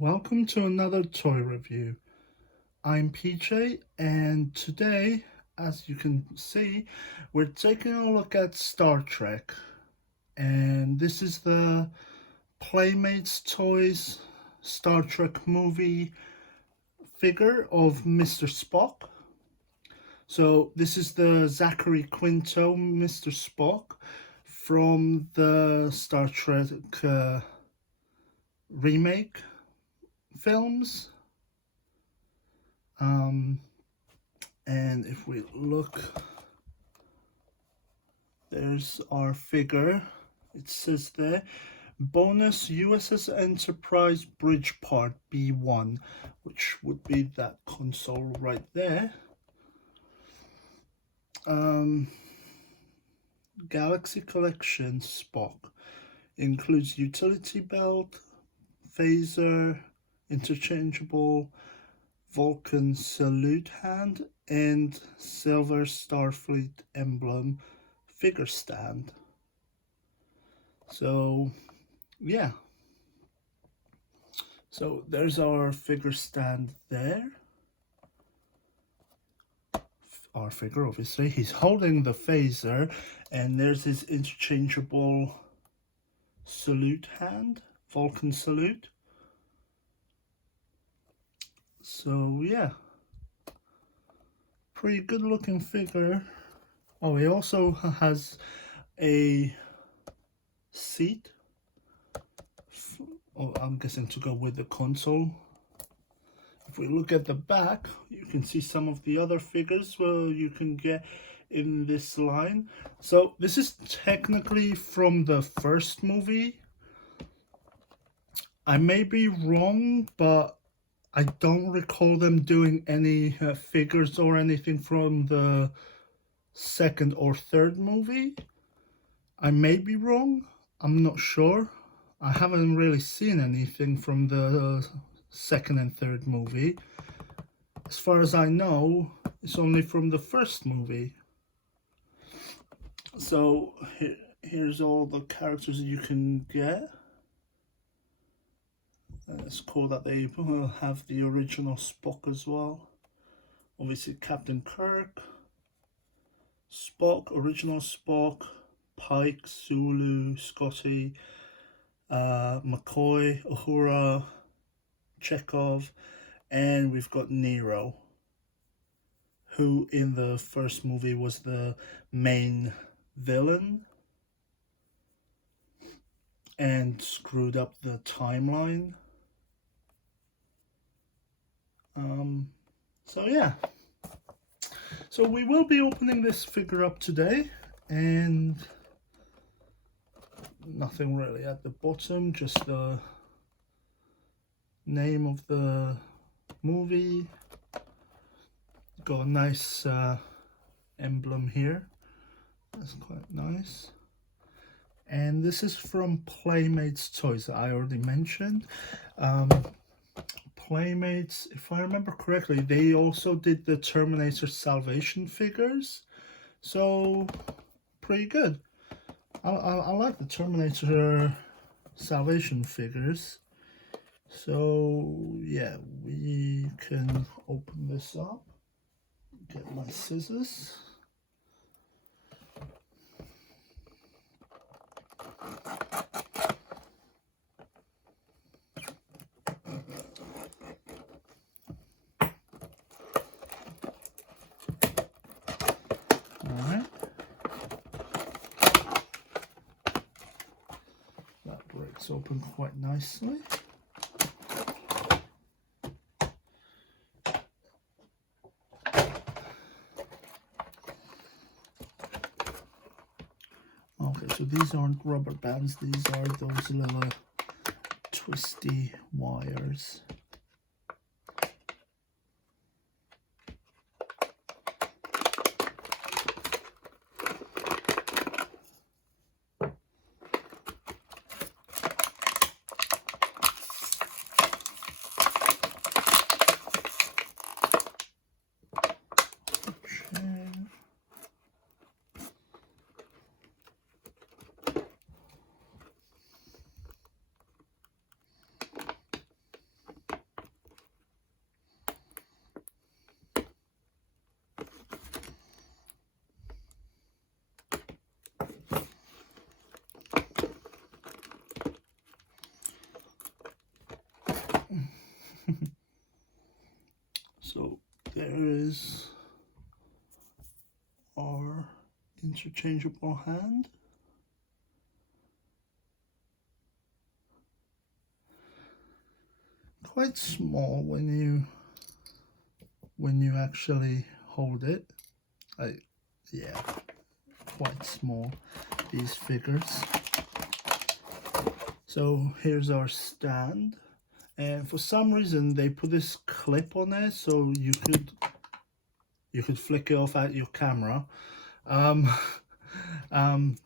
Welcome to another toy review. I'm PJ, and today, as you can see, we're taking a look at Star Trek. And this is the Playmates Toys Star Trek movie figure of Mr. Spock. So, this is the Zachary Quinto Mr. Spock from the Star Trek remake films. And if we look, there's our figure. It says there, bonus USS Enterprise bridge part B1, which would be that console right there. Galaxy Collection Spock includes utility belt, phaser, interchangeable Vulcan salute hand, and silver Starfleet emblem figure stand. So yeah, so there's our figure stand there. Our figure, obviously, he's holding the phaser, and there's his interchangeable salute hand, Vulcan salute. So yeah, pretty good looking figure. Oh, he also has a seat, I'm guessing to go with the console. If we look at the back, you can see some of the other figures you can get in this line. So this is technically from the first movie. I may be wrong, but I don't recall them doing any figures or anything from the second or third movie. I may be wrong. I'm not sure. I haven't really seen anything from the second and third movie. As far as I know, it's only from the first movie. So here's all the characters that you can get. And it's cool that they have the original Spock as well. Obviously Captain Kirk, Spock, original Spock, Pike, Sulu, Scotty, McCoy, Uhura, Chekhov, and we've got Nero, who in the first movie was the main villain and screwed up the timeline. So yeah, so we will be opening this figure up today, and nothing really at the bottom, just the name of the movie. Got a nice emblem here, that's quite nice. And this is from Playmates Toys that I already mentioned. Playmates, if I remember correctly, they also did the Terminator Salvation figures, so pretty good. I like the Terminator Salvation figures. So yeah, we can open this up. Get my scissors. Alright. That breaks open quite nicely. Okay, so these aren't rubber bands, these are those little twisty wires. So there is our interchangeable hand. Quite small when you actually hold it. Yeah, quite small, these figures. So here's our stand, and for some reason they put this clip on it so you could flick it off at your camera. um, um,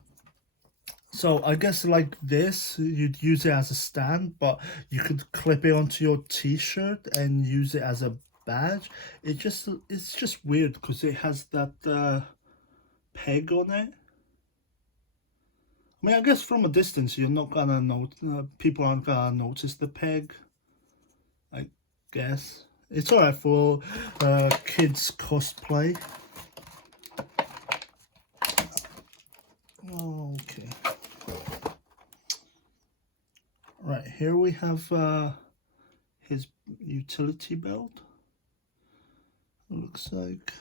so I guess like this you'd use it as a stand, but you could clip it onto your t-shirt and use it as a badge. It's just weird because it has that peg on it. I mean, I guess from a distance you're not gonna people aren't gonna notice the peg, I guess. It's alright for kids cosplay. Okay. Right, here we have his utility belt. Looks like,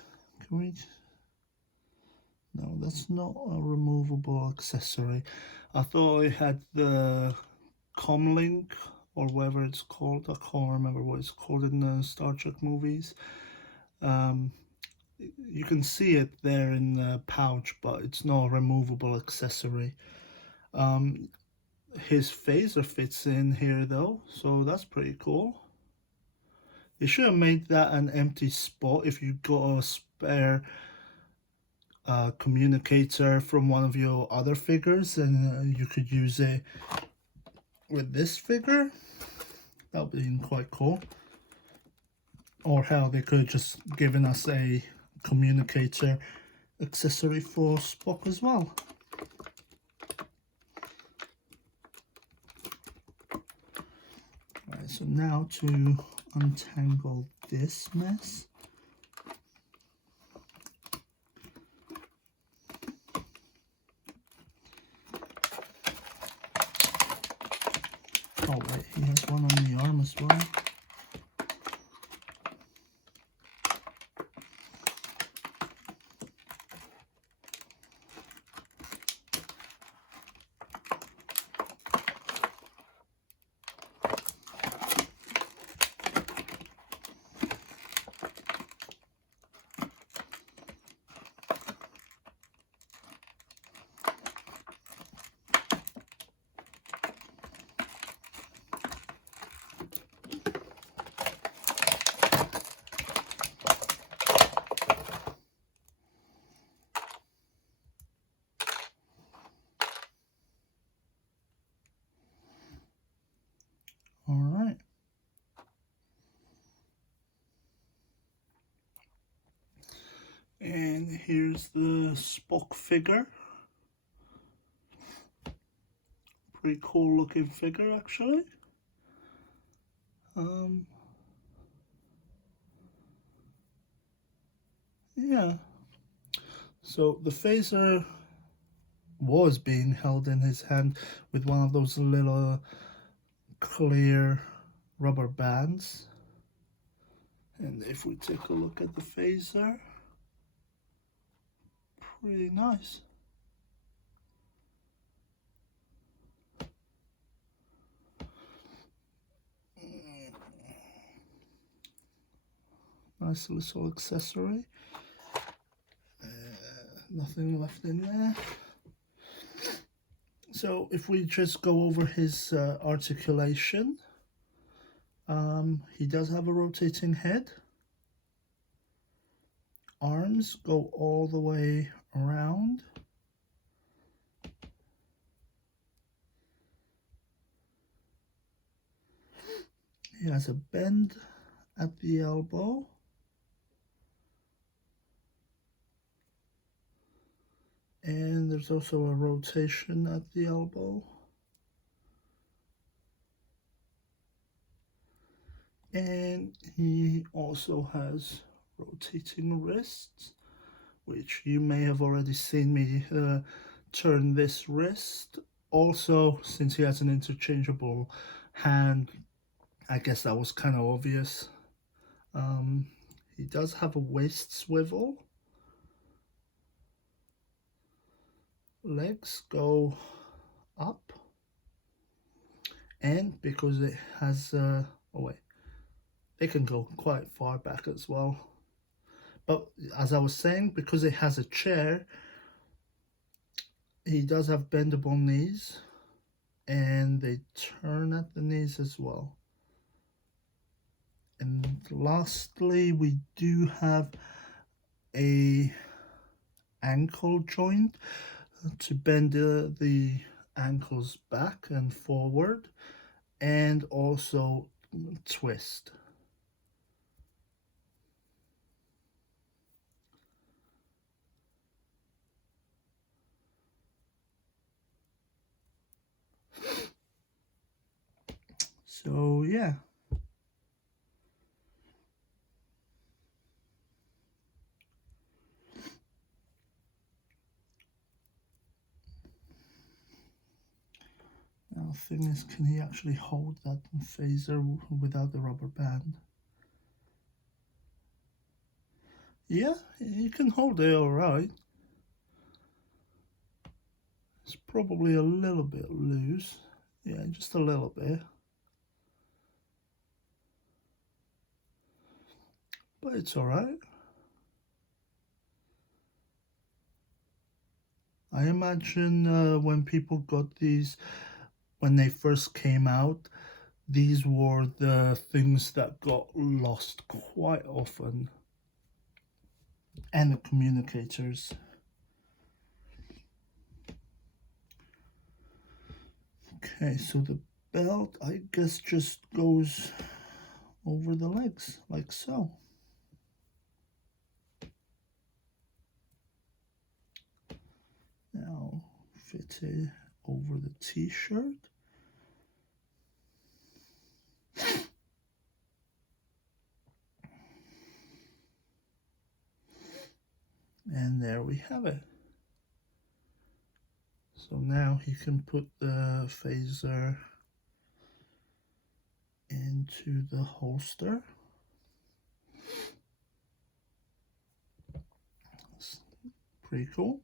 can we... No, that's not a removable accessory. I thought it had the comlink or whatever it's called. I can't remember what it's called in the Star Trek movies. You can see it there in the pouch, but it's not a removable accessory. His phaser fits in here though, so that's pretty cool. You should have made that an empty spot if you got a spare communicator from one of your other figures, and you could use it with this figure. That would be quite cool. Or how they could have just given us a communicator accessory for Spock as well. Alright, so now to untangle this mess. Oh wait, he has one on the arm as well. All right. And here's the Spock figure. Pretty cool looking figure actually. Yeah. So the phaser was being held in his hand with one of those little clear rubber bands. And if we take a look at the phaser, pretty nice. Nice little accessory. Nothing left in there. So if we just go over his articulation, he does have a rotating head. Arms go all the way around. He has a bend at the elbow. And there's also a rotation at the elbow. And he also has rotating wrists, which you may have already seen me turn this wrist. Also, since he has an interchangeable hand, I guess that was kind of obvious. He does have a waist swivel. Legs go up. And because it has, oh wait, they can go quite far back as well. But as I was saying, because it has a chair, he does have bendable knees. And they turn at the knees as well. And lastly, we do have a ankle joint to bend the ankles back and forward, and also twist. So yeah. Now the thing is, can he actually hold that phaser without the rubber band? Yeah, he can hold it alright. It's probably a little bit loose. Yeah, just a little bit. But it's alright. I imagine when people got these, when they first came out, these were the things that got lost quite often. And the communicators. Okay, so the belt, I guess, just goes over the legs, like so. Now, fit it over the t-shirt. And there we have it. So now he can put the phaser into the holster. That's pretty cool.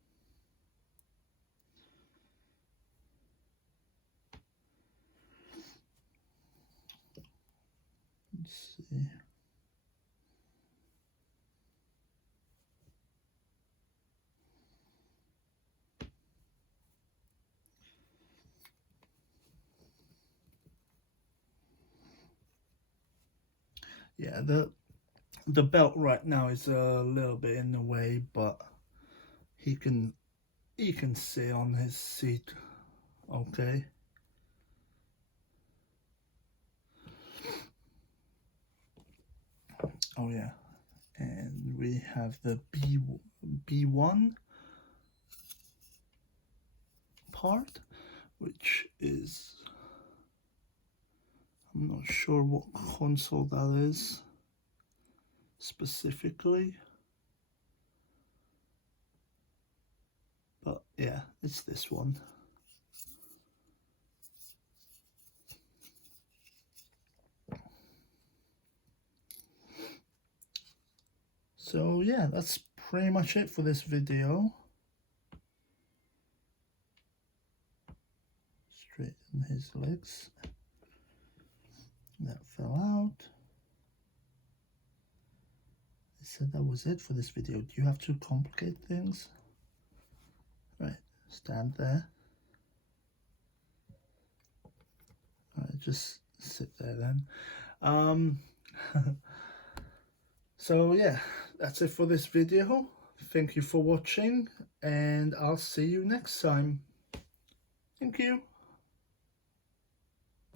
Let's see. Yeah, the belt right now is a little bit in the way, but he can sit on his seat, okay. Oh yeah, and we have the B1 part, which is, I'm not sure what console that is specifically, but yeah, it's this one. So yeah, that's pretty much it for this video. Straighten his legs. That fell out. I said that was it for this video. Do you have to complicate things? Right, stand there. Alright, just sit there then. So yeah, that's it for this video. Thank you for watching, and I'll see you next time. Thank you.